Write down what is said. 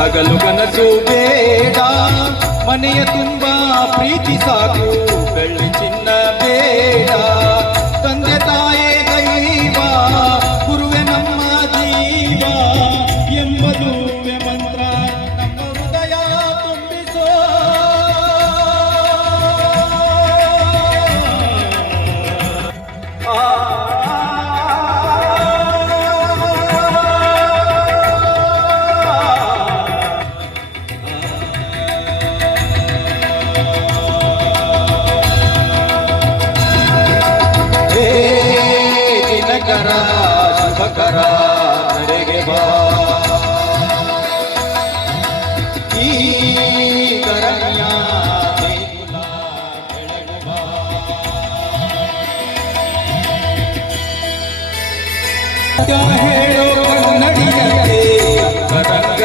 ಹಗಲು ಕನಸು ಬೇಡ, ಮನೆಯ ತುಂಬ ಪ್ರೀತಿ ಸಾಕು, ಬೆಳ್ಳಿ ಚಿನ್ನ ಬೇಡ. ತಂದೆ ತಾಯೇ ದೈವ, ಗುರುವೆ ನಮ್ಮ ಜೀವ ಎಂಬುದುವೆ ಮಂತ್ರ ನಮ್ಮ ಹೃದಯ ತುಂಬಿಸೋ. ಶುಭಕರ ನಡೆಗೆ ಬಾ, ಈ ಕರಣ್ಯ ದೇಗುಲ ಬೆಳೆಗೆ ಬಾ. ಹೇಳೋ ಕನ್ನಡಿಯಂತೆ ರಂಗ